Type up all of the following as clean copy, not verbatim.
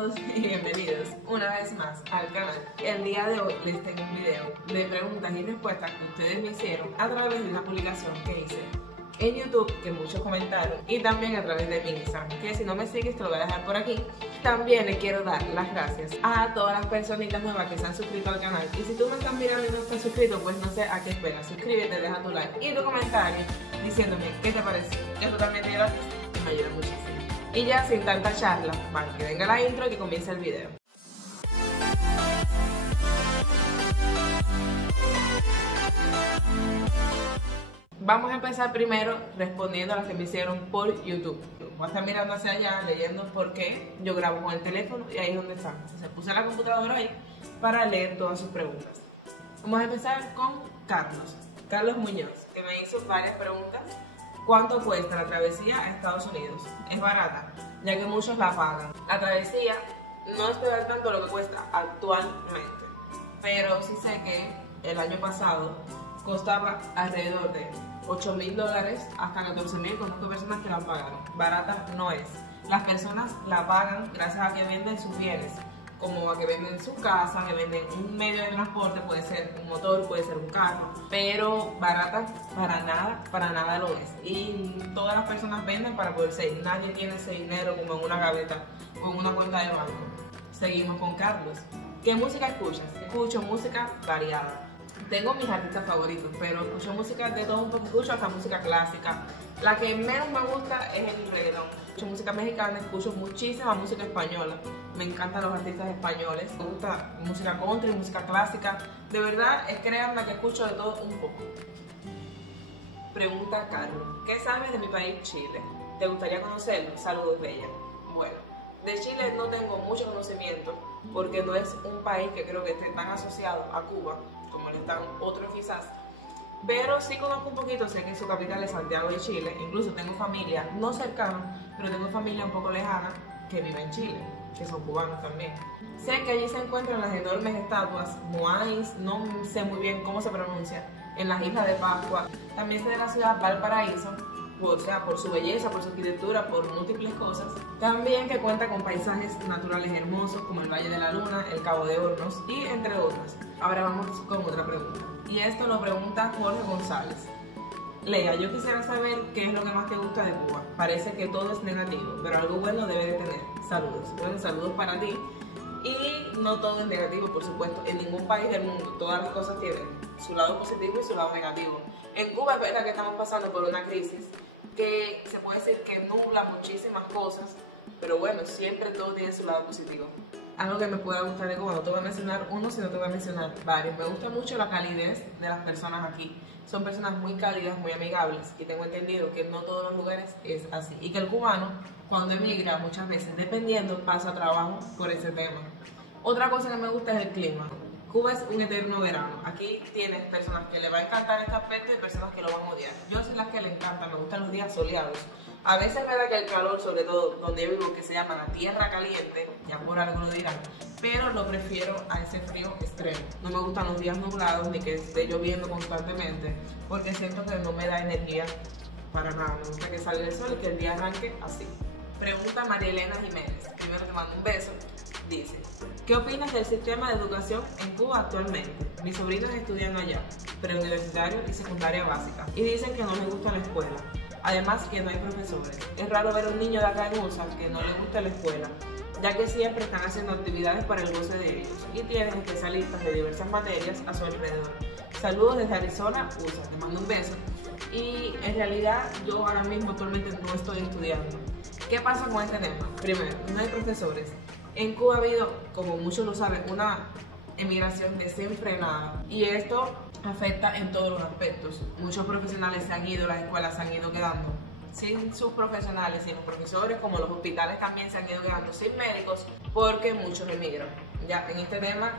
todos y bienvenidos una vez más al canal. El día de hoy les tengo un video de preguntas y respuestas que ustedes me hicieron a través de una publicación que hice en YouTube, que muchos comentaron, y también a través de mi Instagram, que si no me sigues te lo voy a dejar por aquí. También les quiero dar las gracias a todas las personitas nuevas que se han suscrito al canal, y si tú me estás mirando y no estás suscrito, pues no sé a qué esperas. Suscríbete, deja tu like y tu comentario diciéndome qué te pareció. Es totalmente gratis y me ayuda muchísimo. Y ya sin tanta charla, para que venga la intro y que comience el video. Vamos a empezar primero respondiendo a las que me hicieron por YouTube. Voy a estar mirando hacia allá, leyendo por qué yo grabo con el teléfono y ahí es donde están. Entonces puse la computadora ahí para leer todas sus preguntas. Vamos a empezar con Carlos Muñoz, que me hizo varias preguntas. ¿Cuánto cuesta la travesía a Estados Unidos? ¿Es barata? Ya que muchos la pagan. La travesía no estoy al tanto de lo que cuesta actualmente, pero sí sé que el año pasado costaba alrededor de $8.000 hasta $14.000. Conozco personas que la pagaron. Barata no es. Las personas la pagan gracias a que venden sus bienes, como a que venden su casa, que venden un medio de transporte, puede ser un motor, puede ser un carro, pero barata para nada lo es. Y todas las personas venden para poderse ir. Nadie tiene ese dinero como en una gaveta o en una cuenta de banco. Seguimos con Carlos. ¿Qué música escuchas? Escucho música variada. Tengo mis artistas favoritos, pero escucho música de todo un poco, escucho hasta música clásica. La que menos me gusta es el reggaetón. Escucho música mexicana, escucho muchísima música española. Me encantan los artistas españoles. Me gusta música country, música clásica. De verdad, créanme que escucho de todo un poco. Pregunta Carlos: ¿qué sabes de mi país, Chile? ¿Te gustaría conocerlo? Saludos, bella. Bueno, de Chile no tengo mucho conocimiento porque no es un país que creo que esté tan asociado a Cuba como le están otros quizás, pero sí conozco un poquito. Sé que su capital es Santiago de Chile. Incluso tengo familia, no cercana, pero tengo familia un poco lejana que vive en Chile, que son cubanos también. Sé que allí se encuentran las enormes estatuas Moais, no sé muy bien cómo se pronuncia, en las Islas de Pascua. También sé de la ciudad Valparaíso, por su belleza, por su arquitectura, por múltiples cosas. También que cuenta con paisajes naturales hermosos como el Valle de la Luna, el Cabo de Hornos y entre otras. Ahora vamos con otra pregunta. Y esto lo pregunta Jorge González. Lea, yo quisiera saber qué es lo que más te gusta de Cuba. Parece que todo es negativo, pero algo bueno debe de tener. Saludos. Bueno, saludos para ti. Y no todo es negativo, por supuesto. En ningún país del mundo todas las cosas tienen su lado positivo y su lado negativo. En Cuba es verdad que estamos pasando por una crisis que se puede decir que nubla muchísimas cosas, pero bueno, siempre todo tiene su lado positivo. Algo que me pueda gustar de Cuba, no te voy a mencionar uno, sino te voy a mencionar varios. Me gusta mucho la calidez de las personas aquí. Son personas muy cálidas, muy amigables, y tengo entendido que no todos los lugares es así. Y que el cubano, cuando emigra, muchas veces, dependiendo, pasa trabajo por ese tema. Otra cosa que me gusta es el clima. Cuba es un eterno verano. Aquí tienes personas que le va a encantar este aspecto y personas que lo van a odiar. Yo soy las que le encanta, me gustan los días soleados. A veces me da que el calor, sobre todo donde yo vivo, que se llama la tierra caliente, ya por algo lo dirán, pero lo prefiero a ese frío extremo. No me gustan los días nublados ni que esté lloviendo constantemente, porque siento que no me da energía para nada. Me gusta que salga el sol y que el día arranque así. Pregunta María Elena Jiménez. Primero te mando un beso. Dice: ¿qué opinas del sistema de educación en Cuba actualmente? Mis sobrinos estudian allá, preuniversitario y secundaria básica, y dicen que no les gusta la escuela. Además que no hay profesores. Es raro ver a un niño de acá en USA que no le gusta la escuela, ya que siempre están haciendo actividades para el goce de ellos y tienen especialistas de diversas materias a su alrededor. Saludos desde Arizona, USA. Te mando un beso. Y en realidad yo ahora mismo actualmente no estoy estudiando. ¿Qué pasa con este tema? Primero, no hay profesores. En Cuba ha habido, como muchos lo saben, una emigración desenfrenada, y esto afecta en todos los aspectos. Muchos profesionales se han ido, las escuelas se han ido quedando sin sus profesionales, sin los profesores, como los hospitales también se han ido quedando sin médicos porque muchos emigran. Ya en este tema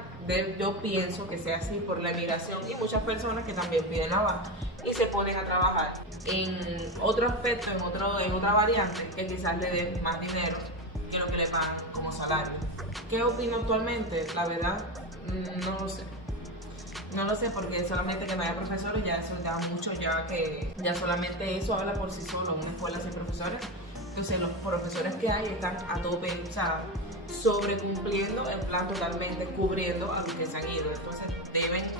yo pienso que sea así por la emigración y muchas personas que también piden la baja y se ponen a trabajar en otro aspecto, en otra variante que quizás le den más dinero que lo que le pagan como salario. ¿Qué opino actualmente? La verdad, no lo sé. No lo sé, porque solamente que no haya profesores, ya eso da mucho, ya solamente eso habla por sí solo. En una escuela sin profesores, entonces los profesores que hay están a tope, o sea, sobrecumpliendo el plan totalmente, cubriendo a los que se han ido. Entonces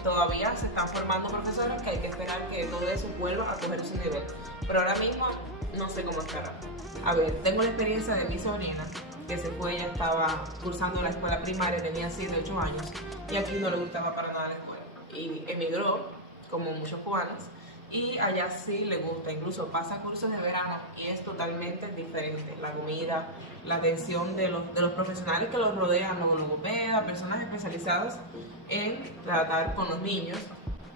todavía se están formando profesores que hay que esperar que todo eso vuelva a coger su nivel. Pero ahora mismo no sé cómo estará. A ver, tengo la experiencia de mi sobrina, que se fue, ella estaba cursando la escuela primaria, tenía 7, 8 años, y aquí no le gustaba para nada la escuela. Y emigró, como muchos cubanos, y allá sí le gusta, incluso pasa cursos de verano y es totalmente diferente. La comida, la atención de los profesionales que los rodean, los logopedas, personas especializadas en tratar con los niños.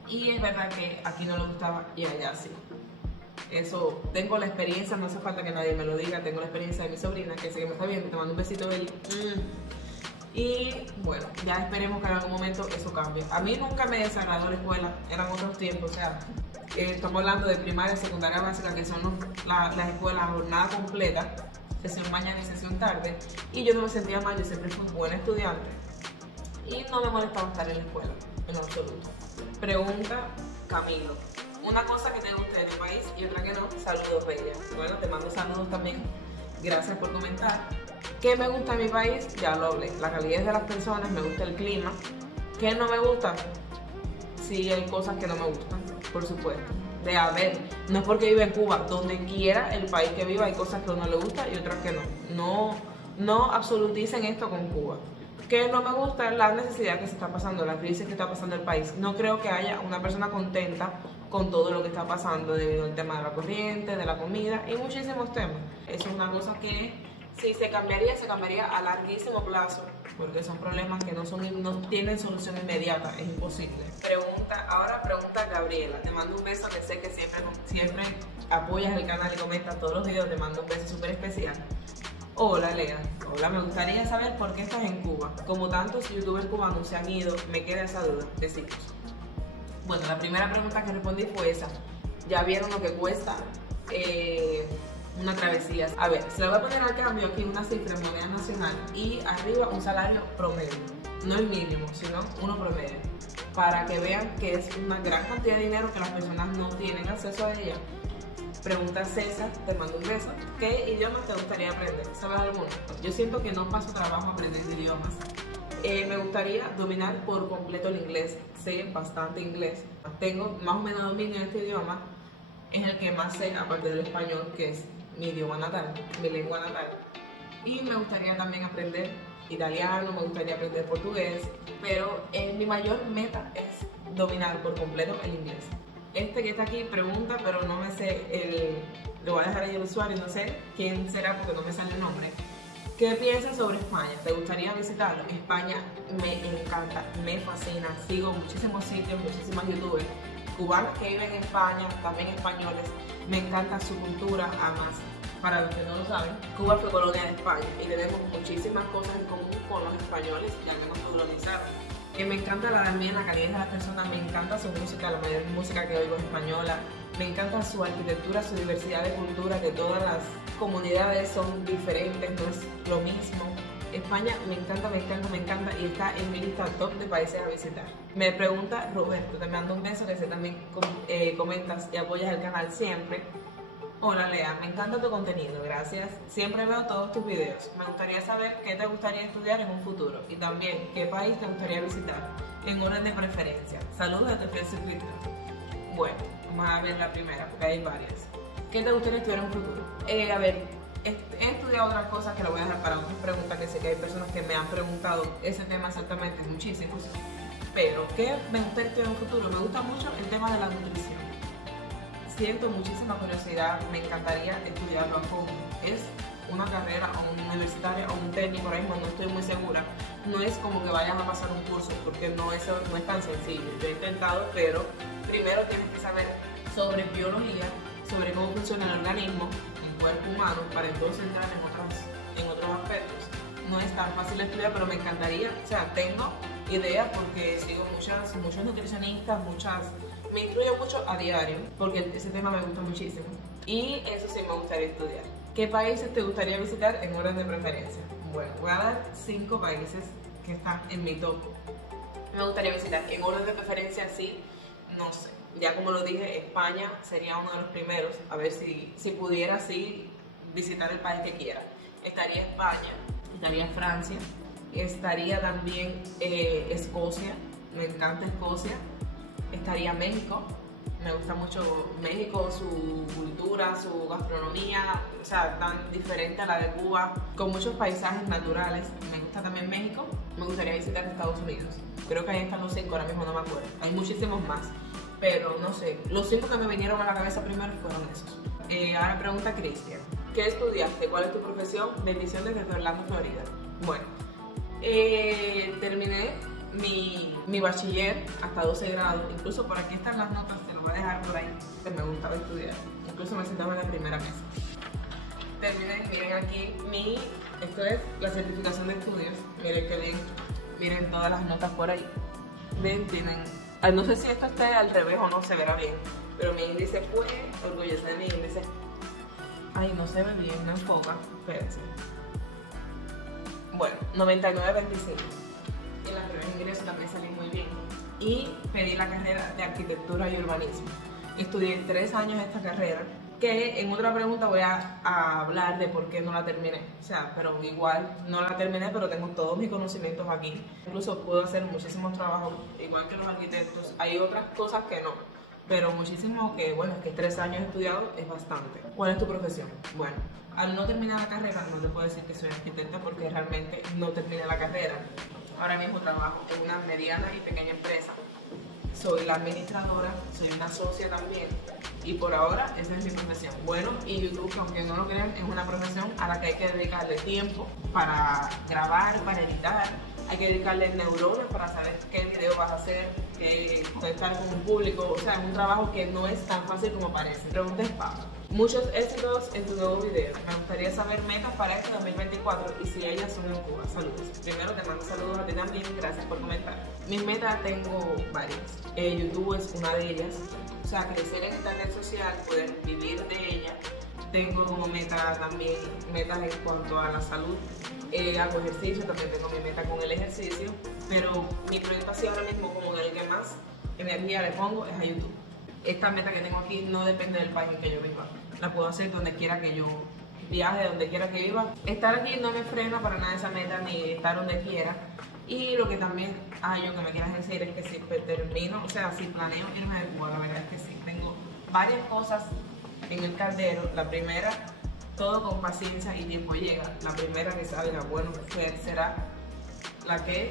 Y es verdad que aquí no le gustaba y allá sí. Eso, tengo la experiencia, no hace falta que nadie me lo diga, tengo la experiencia de mi sobrina, que sé que me está viendo, te mando un besito de él. Y bueno, ya esperemos que en algún momento eso cambie. A mí nunca me desagradó la escuela, eran otros tiempos, o sea, estamos hablando de primaria, secundaria básica, que son las escuelas jornada completa, sesión mañana y sesión tarde, y yo no me sentía mal, yo siempre fui buena estudiante y no me molestaba estar en la escuela, en absoluto. Pregunta Camilo: una cosa que te guste de mi país y otra que no. Saludos, bella. Bueno, te mando saludos también, gracias por comentar. ¿Qué me gusta de mi país? Ya lo hablé, la calidez de las personas, me gusta el clima. ¿Qué no me gusta? Sí, hay cosas que no me gustan, por supuesto. De haber, no es porque viva en Cuba, donde quiera el país que viva hay cosas que a uno le gusta y otras que no. No absoluticen esto con Cuba. ¿Qué no me gusta? La necesidad que se está pasando, la crisis que está pasando el país. No creo que haya una persona contenta con todo lo que está pasando debido al tema de la corriente, de la comida y muchísimos temas. Eso es una cosa que si se cambiaría a larguísimo plazo, porque son problemas que no tienen solución inmediata, es imposible. Pregunta Gabriela, te mando un beso, que sé que siempre apoyas el canal y comentas todos los videos, te mando un beso súper especial. Hola Lea, hola, me gustaría saber por qué estás en Cuba. Como tantos youtubers cubanos se han ido, me queda esa duda. Besitos. Bueno, la primera pregunta que respondí fue esa. Ya vieron lo que cuesta una travesía. A ver, se le va a poner al cambio aquí una cifra en moneda nacional y arriba un salario promedio. No el mínimo, sino uno promedio. Para que vean que es una gran cantidad de dinero que las personas no tienen acceso a ella. Pregunta César, te mando un beso. ¿Qué idiomas te gustaría aprender? ¿Sabes alguno? Yo siento que no paso trabajo aprendiendo idiomas. Me gustaría dominar por completo el inglés. Sé bastante inglés. Tengo más o menos dominio en este idioma. Es el que más sé, aparte del español, que es mi idioma natal, mi lengua natal. Y me gustaría también aprender italiano, me gustaría aprender portugués. Pero mi mayor meta es dominar por completo el inglés. Este que está aquí pregunta, pero no me sé lo voy a dejar ahí el usuario, no sé quién será porque no me sale el nombre. ¿Qué piensas sobre España? ¿Te gustaría visitarlo? España me encanta, me fascina. Sigo muchísimos sitios, muchísimas youtubers cubanos que viven en España, también españoles. Me encanta su cultura, además. Para los que no lo saben, Cuba fue colonia de España y tenemos muchísimas cosas en común con los españoles, ya que nos colonizaron. Me encanta también la calidad de las personas, me encanta su música, la mayor música que oigo es española, me encanta su arquitectura, su diversidad de cultura, que todas las comunidades son diferentes, no es lo mismo. España me encanta y está en mi lista top de países a visitar. Me pregunta Roberto, te mando un beso, que sé también comentas y apoyas el canal siempre. Hola Lea, me encanta tu contenido, gracias. Siempre veo todos tus videos. Me gustaría saber qué te gustaría estudiar en un futuro y también qué país te gustaría visitar, en orden de preferencia. Saludos desde Facebook. Bueno, vamos a ver la primera porque hay varias. ¿Qué te gustaría estudiar en un futuro? A ver, he estudiado otras cosas que lo voy a dejar para otras preguntas, que sé que hay personas que me han preguntado ese tema exactamente, muchísimos. Pero, ¿qué me gustaría estudiar en un futuro? Me gusta mucho el tema de la nutrición. Siento muchísima curiosidad, me encantaría estudiarlo a fondo. Es una carrera o una universitaria o un técnico, ahora mismo no estoy muy segura. No es como que vayan a pasar un curso, porque no es tan sencillo. Yo he intentado, pero primero tienes que saber sobre biología, sobre cómo funciona el organismo, el cuerpo humano, para entonces entrar en otros aspectos. No es tan fácil estudiar, pero me encantaría. O sea, tengo ideas porque sigo muchos nutricionistas, me instruyo mucho a diario, porque ese tema me gusta muchísimo. Y eso sí me gustaría estudiar. ¿Qué países te gustaría visitar en orden de preferencia? Bueno, voy a dar 5 países que están en mi top. Me gustaría visitar en orden de preferencia, sí, no sé. Ya como lo dije, España sería uno de los primeros. A ver si pudiera, sí, visitar el país que quiera. Estaría estaría Francia, estaría también Escocia, me encanta Escocia, estaría México, me gusta mucho México, su cultura, su gastronomía, o sea, tan diferente a la de Cuba, con muchos paisajes naturales. Me gusta también México, me gustaría visitar Estados Unidos. Creo que ahí están los 5, ahora mismo no me acuerdo, hay muchísimos más, pero no sé, los 5 que me vinieron a la cabeza primero fueron esos. Ahora pregunta Cristian, ¿qué estudiaste? ¿Cuál es tu profesión? Bendiciones desde Orlando, Florida. Bueno, terminé mi bachiller hasta 12 grados, incluso por aquí están las notas, te lo voy a dejar por ahí, que me gustaba estudiar, incluso me sentaba en la primera mesa. Terminé, miren aquí, esto es la certificación de estudios, miren qué bien, miren todas las notas por ahí, ven, tienen, no sé si esto esté al revés o no, se verá bien, pero mi índice fue, orgulloso de mi índice, ay, no se ve bien, no enfoca, espérense, bueno, 99.25. En la prueba de ingreso también salí muy bien y pedí la carrera de arquitectura y urbanismo. Estudié 3 años esta carrera, que en otra pregunta voy a hablar de por qué no la terminé. O sea, pero igual no la terminé, pero tengo todos mis conocimientos aquí. Incluso puedo hacer muchísimos trabajos, igual que los arquitectos. Hay otras cosas que no, pero muchísimo que, bueno, es que 3 años estudiado es bastante. ¿Cuál es tu profesión? Bueno, al no terminar la carrera no te puedo decir que soy arquitecta porque realmente no terminé la carrera. Ahora mismo trabajo en una mediana y pequeña empresa. Soy la administradora, soy una socia también y por ahora esa es mi profesión. Bueno, y YouTube, aunque no lo crean, es una profesión a la que hay que dedicarle tiempo para grabar, para editar. Hay que dedicarle neuronas para saber qué video vas a hacer, conectar con un público. O sea, es un trabajo que no es tan fácil como parece. Pregunta es Pablo. Muchos éxitos en tu nuevo video. Me gustaría saber metas para este 2024 y si ellas son en Cuba. Saludos. Primero te mando saludos a ti también. Gracias por comentar. Mis metas tengo varias. YouTube es una de ellas. O sea, crecer en esta red social, poder vivir de ella. Tengo como meta también metas en cuanto a la salud. Hago ejercicio, también tengo mi meta con el ejercicio. Pero mi proyecto así ahora mismo como el que más energía le pongo es a YouTube. Esta meta que tengo aquí no depende del país en que yo viva. La puedo hacer donde quiera que yo viaje, donde quiera que viva. Estar aquí no me frena para nada esa meta, ni estar donde quiera. Y lo que también yo que me quieras decir es que si termino, o sea, si planeo irme de Cuba, la verdad es que sí. Tengo varias cosas en el caldero. La primera, todo con paciencia y tiempo llega. La primera que salga, bueno, será la que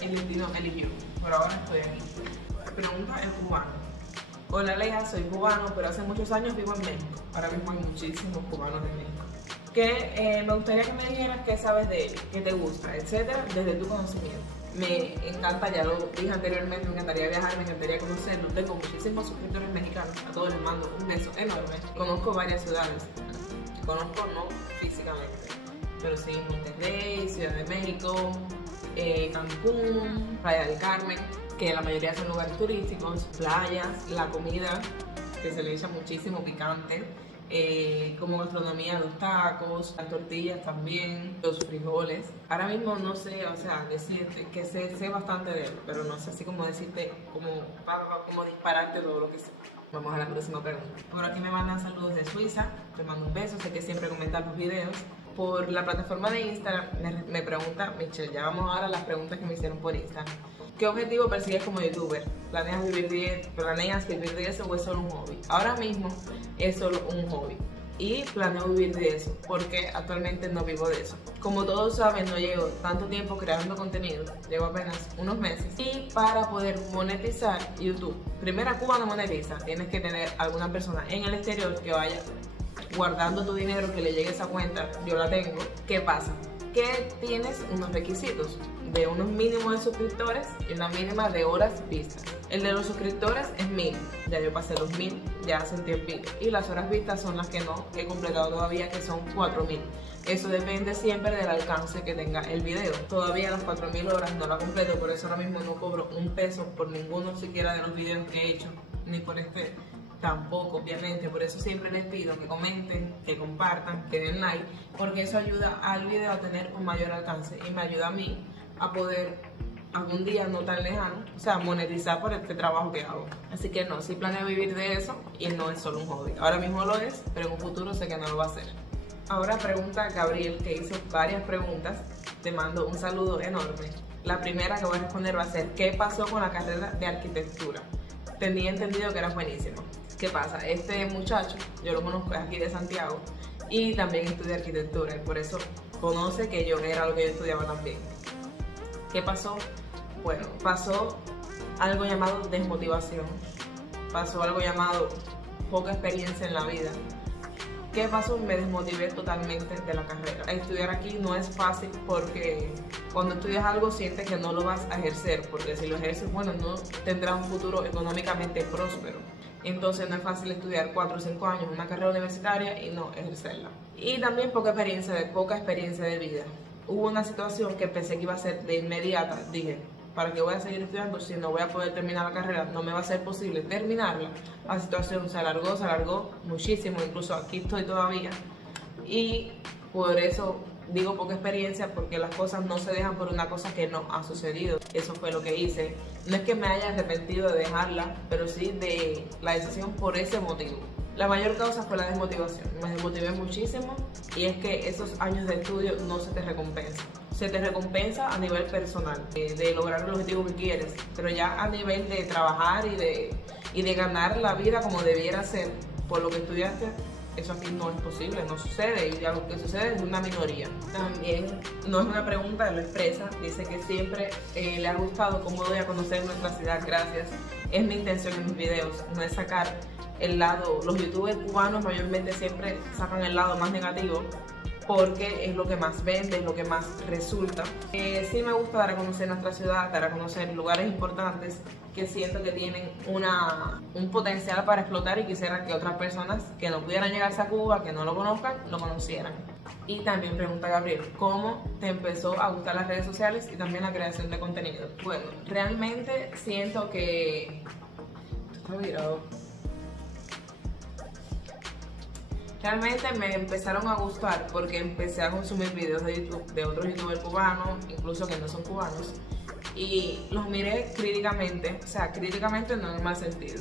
el destino eligió. Por ahora estoy aquí. Pregunta el cubano. Hola Leia, soy cubano, pero hace muchos años vivo en México. Ahora mismo hay muchísimos cubanos en México. Me gustaría que me dijeras qué sabes de ellos, qué te gusta, etcétera, desde tu conocimiento. Me encanta, ya lo dije anteriormente, me encantaría viajar, me encantaría conocerlo. Tengo muchísimos suscriptores mexicanos, a todos les mando un beso enorme. Conozco varias ciudades, conozco no físicamente, pero sí Monterrey, Ciudad de México, Cancún, Playa del Carmen, que la mayoría son lugares turísticos, playas, la comida, que se le echa muchísimo picante, como gastronomía, los tacos, las tortillas también, los frijoles. Ahora mismo no sé, o sea, decirte que sé bastante de él, pero no sé así como decirte, como dispararte todo lo que sé. Vamos a la próxima pregunta. Por aquí me mandan saludos de Suiza, te mando un beso, sé que siempre comentas los videos. Por la plataforma de Instagram me pregunta Michelle, ya vamos ahora a las preguntas que me hicieron por Instagram. ¿Qué objetivo persigues como youtuber? ¿Planeas vivir de eso o es solo un hobby? Ahora mismo es solo un hobby y planeo vivir de eso porque actualmente no vivo de eso. Como todos saben, no llevo tanto tiempo creando contenido, llevo apenas unos meses. Y para poder monetizar YouTube, primero Cuba no monetiza, tienes que tener alguna persona en el exterior que vaya guardando tu dinero, que le llegue a esa cuenta. Yo la tengo. ¿Qué pasa? Que tienes unos requisitos de unos mínimos de suscriptores y una mínima de horas vistas. El de los suscriptores es 1000, ya yo pasé los 1000 ya hace un tiempito, y las horas vistas son las que no he completado todavía, que son 4000. Eso depende siempre del alcance que tenga el video. Todavía las 4000 horas no la completo, por eso ahora mismo no cobro un peso por ninguno siquiera de los videos que he hecho, ni por este tampoco, obviamente. Por eso siempre les pido que comenten, que compartan, que den like, porque eso ayuda al video a tener un mayor alcance y me ayuda a mí a poder algún día no tan lejano, o sea, monetizar por este trabajo que hago. Así que no, sí planeo vivir de eso y no es solo un hobby. Ahora mismo lo es, pero en un futuro sé que no lo va a hacer. Ahora pregunta Gabriel, que hizo varias preguntas. te mando un saludo enorme. La primera que voy a responder va a ser, ¿qué pasó con la carrera de arquitectura? Tenía entendido que era buenísima. ¿Qué pasa? Este muchacho, yo lo conozco aquí de Santiago y también estudia arquitectura y por eso conoce que yo era lo que yo estudiaba también. ¿Qué pasó? Bueno, pasó algo llamado desmotivación, pasó algo llamado poca experiencia en la vida. ¿Qué pasó? Me desmotivé totalmente de la carrera. Estudiar aquí no es fácil porque cuando estudias algo sientes que no lo vas a ejercer, porque si lo ejerces, bueno, no tendrás un futuro económicamente próspero. Entonces no es fácil estudiar 4 o 5 años una carrera universitaria y no ejercerla. Y también poca experiencia de vida. Hubo una situación que pensé que iba a ser de inmediata. Dije, ¿para qué voy a seguir estudiando si no voy a poder terminar la carrera? No me va a ser posible terminarla. La situación se alargó muchísimo, incluso aquí estoy todavía. Y por eso digo poca experiencia, porque las cosas no se dejan por una cosa que no ha sucedido. Eso fue lo que hice. No es que me haya arrepentido de dejarla, pero sí de la decisión por ese motivo. La mayor causa fue la desmotivación. Me desmotivé muchísimo y es que esos años de estudio no se te recompensan. Se te recompensa a nivel personal, de lograr el objetivo que quieres, pero ya a nivel de trabajar y de ganar la vida como debiera ser por lo que estudiaste, eso aquí no es posible, no sucede, y lo que sucede es una minoría. También no es una pregunta, lo expresa, dice que siempre le ha gustado cómo doy a conocer nuestra ciudad, gracias. Es mi intención en mis videos, no es sacar el lado, los youtubers cubanos mayormente siempre sacan el lado más negativo, porque es lo que más vende, es lo que más resulta. Sí me gusta dar a conocer nuestra ciudad, dar a conocer lugares importantes que siento que tienen un potencial para explotar y quisiera que otras personas que no pudieran llegarse a Cuba, que no lo conozcan, lo conocieran. Y también pregunta Gabriel, ¿cómo te empezó a gustar las redes sociales y también la creación de contenido? Bueno, realmente siento que... Realmente me empezaron a gustar porque empecé a consumir videos de YouTube de otros youtubers cubanos, incluso que no son cubanos, y los miré críticamente, o sea, críticamente no en el mal sentido.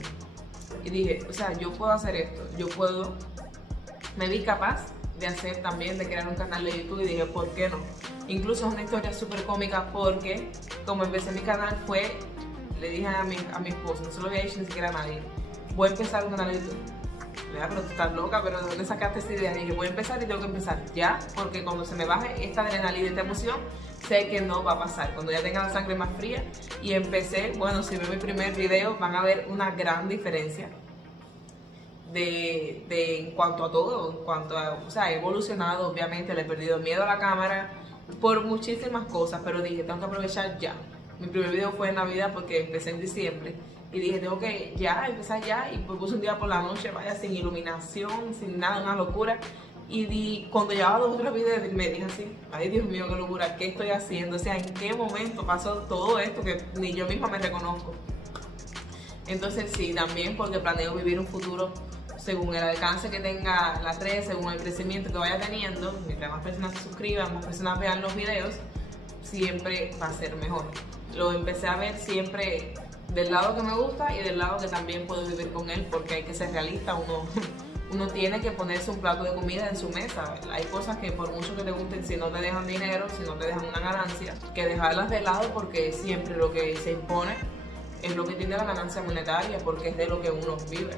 Y dije, o sea, yo puedo hacer esto, me vi capaz de hacer también, de crear un canal de YouTube y dije, ¿por qué no? Incluso es una historia súper cómica porque como empecé mi canal le dije a mi esposo, no se lo había dicho ni siquiera a nadie, voy a empezar un canal de YouTube. Pero tú estás loca, pero ¿de dónde sacaste esa idea? Y dije, voy a empezar y tengo que empezar ya, porque cuando se me baje esta adrenalina y esta emoción, sé que no va a pasar, cuando ya tenga la sangre más fría. Y empecé, bueno, si ven mi primer video, van a ver una gran diferencia en cuanto a todo, o sea, he evolucionado, obviamente, le he perdido miedo a la cámara por muchísimas cosas, pero dije, tengo que aprovechar ya. Mi primer video fue en Navidad porque empecé en diciembre. Y dije, tengo que empezar ya, y pues puse un día por la noche, vaya, sin iluminación, sin nada, una locura. Y cuando llevaba 2 o 3 videos, me dije así, ay Dios mío, qué locura, ¿qué estoy haciendo? O sea, ¿en qué momento pasó todo esto que ni yo misma me reconozco? Entonces sí, también porque planeo vivir un futuro según el alcance que tenga las redes, según el crecimiento que vaya teniendo. Mientras más personas se suscriban, más personas vean los videos, siempre va a ser mejor. Lo empecé a ver siempre del lado que me gusta y del lado que también puedo vivir con él, porque hay que ser realista, uno tiene que ponerse un plato de comida en su mesa. Hay cosas que por mucho que te gusten, si no te dejan dinero, si no te dejan una ganancia, que dejarlas de lado, porque siempre lo que se impone es lo que tiene la ganancia monetaria, porque es de lo que uno vive.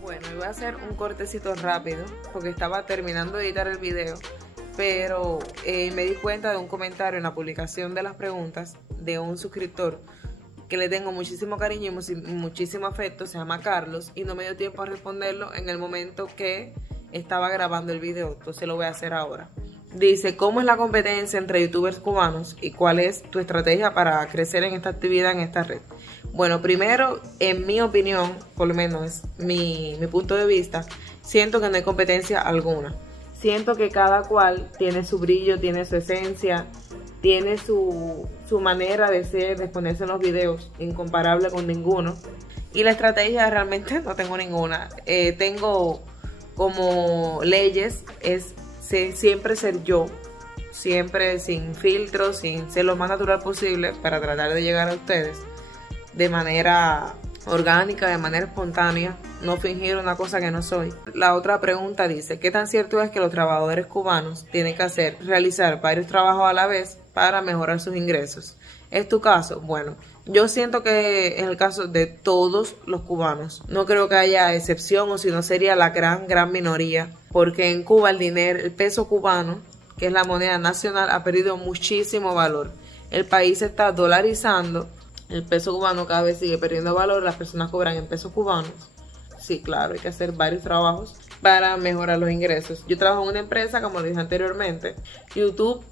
Bueno, iba a hacer un cortecito rápido porque estaba terminando de editar el video, pero me di cuenta de un comentario en la publicación de las preguntas de un suscriptor que le tengo muchísimo cariño y muchísimo afecto, se llama Carlos, y no me dio tiempo a responderlo en el momento que estaba grabando el video, entonces lo voy a hacer ahora. Dice, ¿cómo es la competencia entre youtubers cubanos y cuál es tu estrategia para crecer en esta actividad, en esta red? Bueno, primero, en mi opinión, por lo menos es mi punto de vista, siento que no hay competencia alguna. Siento que cada cual tiene su brillo, tiene su esencia, tiene su manera de ser, de exponerse en los videos, incomparable con ninguno. Y la estrategia realmente no tengo ninguna. Tengo como leyes, es siempre ser yo, siempre sin filtros, sin ser lo más natural posible para tratar de llegar a ustedes de manera orgánica, de manera espontánea, no fingir una cosa que no soy. La otra pregunta dice, ¿qué tan cierto es que los trabajadores cubanos tienen que realizar varios trabajos a la vez para mejorar sus ingresos? ¿Es tu caso? Bueno, yo siento que es el caso de todos los cubanos. No creo que haya excepción, o si no sería la gran minoría, porque en Cuba el peso cubano, que es la moneda nacional, ha perdido muchísimo valor. El país se está dolarizando. El peso cubano cada vez sigue perdiendo valor, las personas cobran en pesos cubanos. Sí, claro, hay que hacer varios trabajos para mejorar los ingresos. Yo trabajo en una empresa, como lo dije anteriormente. YouTube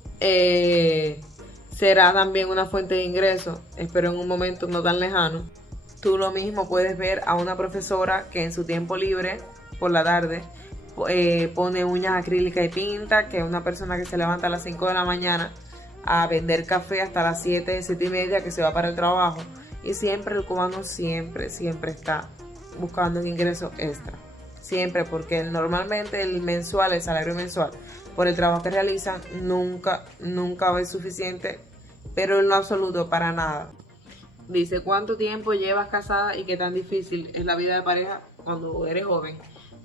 será también una fuente de ingresos, espero en un momento no tan lejano. Tú lo mismo puedes ver a una profesora que en su tiempo libre, por la tarde, pone uñas acrílicas y pinta, que es una persona que se levanta a las 5 de la mañana a vender café hasta las 7 y media, que se va para el trabajo. Y siempre el cubano siempre está buscando un ingreso extra. Siempre, porque normalmente el salario mensual, por el trabajo que realizan, nunca es suficiente, pero en lo absoluto para nada. Dice, ¿cuánto tiempo llevas casada y qué tan difícil es la vida de pareja cuando eres joven?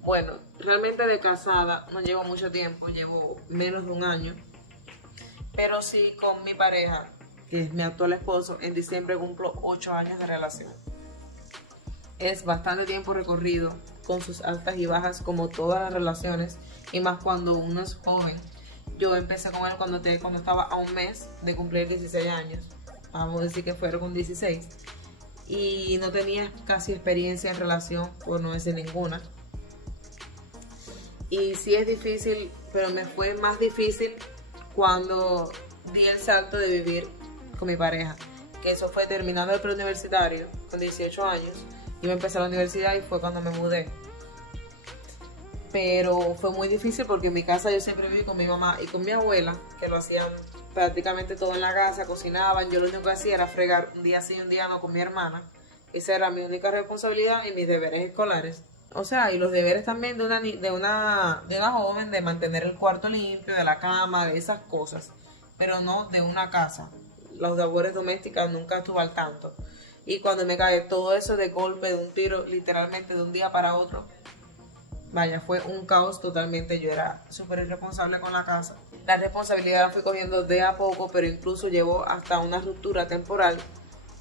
Bueno, realmente de casada no llevo mucho tiempo, llevo menos de un año. Pero sí, con mi pareja, que es mi actual esposo, en diciembre cumplo 8 años de relación. Es bastante tiempo recorrido, con sus altas y bajas, como todas las relaciones, y más cuando uno es joven. Yo empecé con él cuando estaba a un mes de cumplir 16 años. Vamos a decir que fueron con 16. Y no tenía casi experiencia en relación, por no decir ninguna. Y sí es difícil, pero me fue más difícil cuando di el salto de vivir con mi pareja, que eso fue terminando el preuniversitario con 18 años. Iba a empezar la universidad y fue cuando me mudé. Pero fue muy difícil porque en mi casa yo siempre viví con mi mamá y con mi abuela, que lo hacían prácticamente todo en la casa, cocinaban. Yo lo único que hacía era fregar un día sí y un día no con mi hermana. Esa era mi única responsabilidad y mis deberes escolares. O sea, y los deberes también de una joven, de mantener el cuarto limpio, de la cama, de esas cosas, pero no de una casa. Los labores domésticas nunca estuve al tanto. Y cuando me cae todo eso de golpe, de un tiro, literalmente de un día para otro, vaya, fue un caos totalmente. Yo era súper irresponsable con la casa. La responsabilidad la fui cogiendo de a poco, pero incluso llevó hasta una ruptura temporal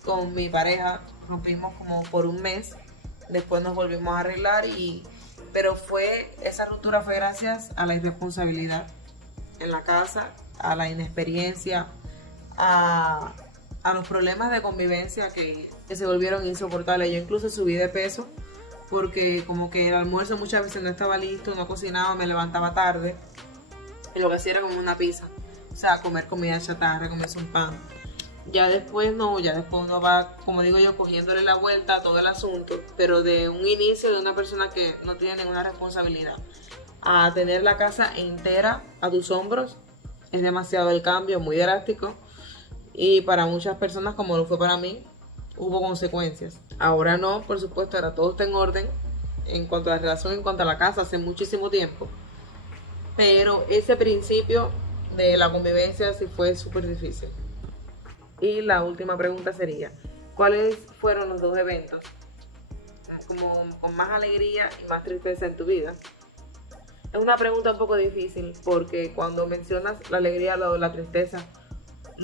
con mi pareja. Rompimos como por un mes. Después nos volvimos a arreglar, pero esa ruptura fue gracias a la irresponsabilidad en la casa, a la inexperiencia, a los problemas de convivencia que se volvieron insoportables. Yo incluso subí de peso porque como que el almuerzo muchas veces no estaba listo, no cocinaba, me levantaba tarde y lo que hacía era como una pizza, o sea, comer comida chatarra, comerse un pan. Ya después uno va, como digo yo, cogiéndole la vuelta a todo el asunto, pero de un inicio de una persona que no tiene ninguna responsabilidad a tener la casa entera a tus hombros, es demasiado el cambio, muy drástico, y para muchas personas, como lo fue para mí, hubo consecuencias. Ahora no, por supuesto, ahora todo está en orden en cuanto a la relación, en cuanto a la casa, hace muchísimo tiempo, pero ese principio de la convivencia sí fue súper difícil. Y la última pregunta sería, ¿cuáles fueron los dos eventos como con más alegría y más tristeza en tu vida? Es una pregunta un poco difícil porque cuando mencionas la alegría o la tristeza,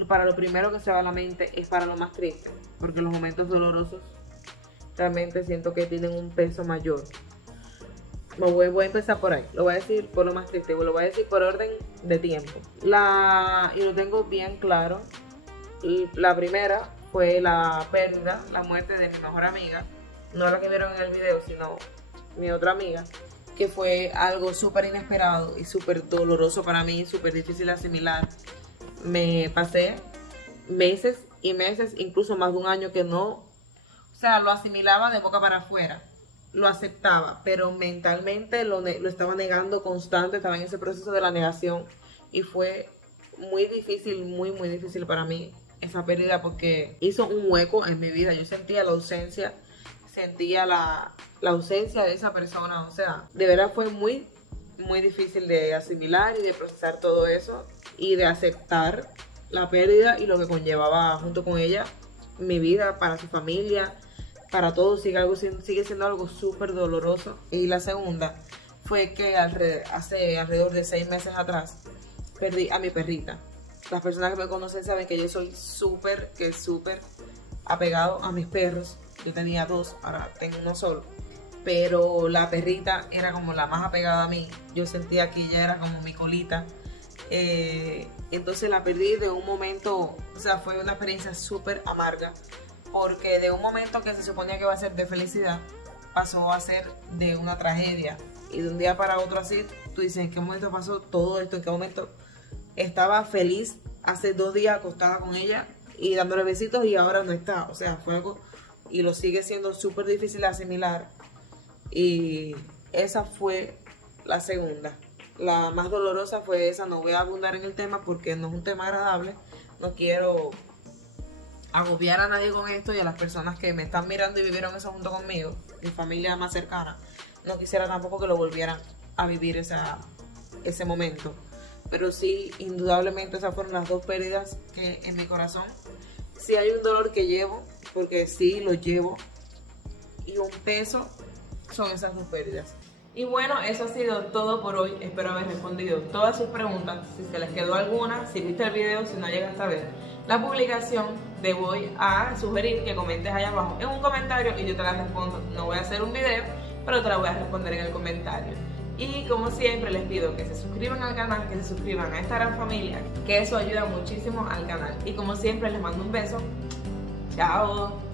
para lo primero que se va a la mente es para lo más triste, porque los momentos dolorosos realmente siento que tienen un peso mayor. Voy a empezar por ahí, lo voy a decir por lo más triste, lo voy a decir por orden de tiempo. Y lo tengo bien claro. Y la primera fue la pérdida, la muerte de mi mejor amiga, no la que vieron en el video, sino mi otra amiga, que fue algo súper inesperado y súper doloroso para mí, súper difícil de asimilar. Me pasé meses y meses, incluso más de un año que no, o sea, lo asimilaba de boca para afuera, lo aceptaba, pero mentalmente lo estaba negando constante, estaba en ese proceso de la negación y fue muy difícil, muy difícil para mí esa pérdida porque hizo un hueco en mi vida. Yo sentía la ausencia, la ausencia de esa persona, o sea, de verdad fue muy difícil de asimilar y de procesar todo eso y de aceptar la pérdida y lo que conllevaba junto con ella mi vida, para su familia, para todos sigue siendo algo súper doloroso. Y la segunda fue que hace alrededor de 6 meses atrás perdí a mi perrita. Las personas que me conocen saben que yo soy súper apegado a mis perros. Yo tenía 2, ahora tengo 1 solo. Pero la perrita era como la más apegada a mí. Yo sentía que ella era como mi colita. Entonces la perdí de un momento, o sea, fue una experiencia súper amarga. Porque de un momento que se suponía que iba a ser de felicidad, pasó a ser de una tragedia. Y de un día para otro así, tú dices, ¿en qué momento pasó todo esto? ¿En qué momento estaba feliz hace 2 días acostada con ella y dándole besitos y ahora no está? O sea, fue algo y lo sigue siendo súper difícil de asimilar. Y esa fue la segunda. La más dolorosa fue esa. No voy a abundar en el tema porque no es un tema agradable. No quiero agobiar a nadie con esto y a las personas que me están mirando y vivieron eso junto conmigo, mi familia más cercana. No quisiera tampoco que lo volvieran a vivir ese momento. Pero sí, indudablemente esas fueron las 2 pérdidas que en mi corazón sí hay un dolor que llevo, porque sí lo llevo, y un peso son esas 2 pérdidas. Y bueno, eso ha sido todo por hoy. Espero haber respondido todas sus preguntas. Si se les quedó alguna, si viste el video, si no llegaste a ver la publicación, te voy a sugerir que comentes allá abajo en un comentario y yo te la respondo. No voy a hacer un video, pero te la voy a responder en el comentario. Y como siempre les pido que se suscriban al canal, que se suscriban a esta gran familia, que eso ayuda muchísimo al canal. Y como siempre les mando un beso. Chao.